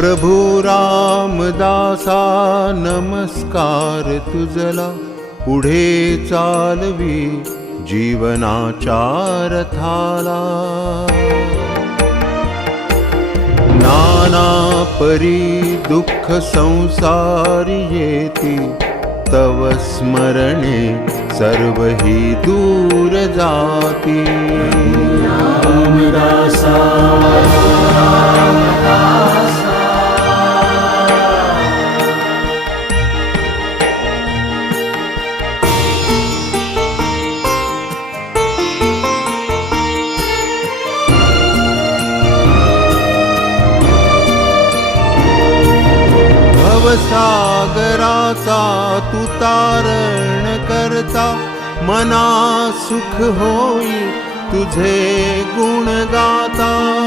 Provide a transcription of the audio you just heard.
प्रभु रामदासा नमस्कार तुझला, पुढे चालवी जीवनाच्या रथाला. नाना परी दुःख संसारी येती, तव स्मरणे सर्व ही दूर जाती. रामदासा भवसागराचा तू तारण करता, मना सुख होई तुझे गुण गाता.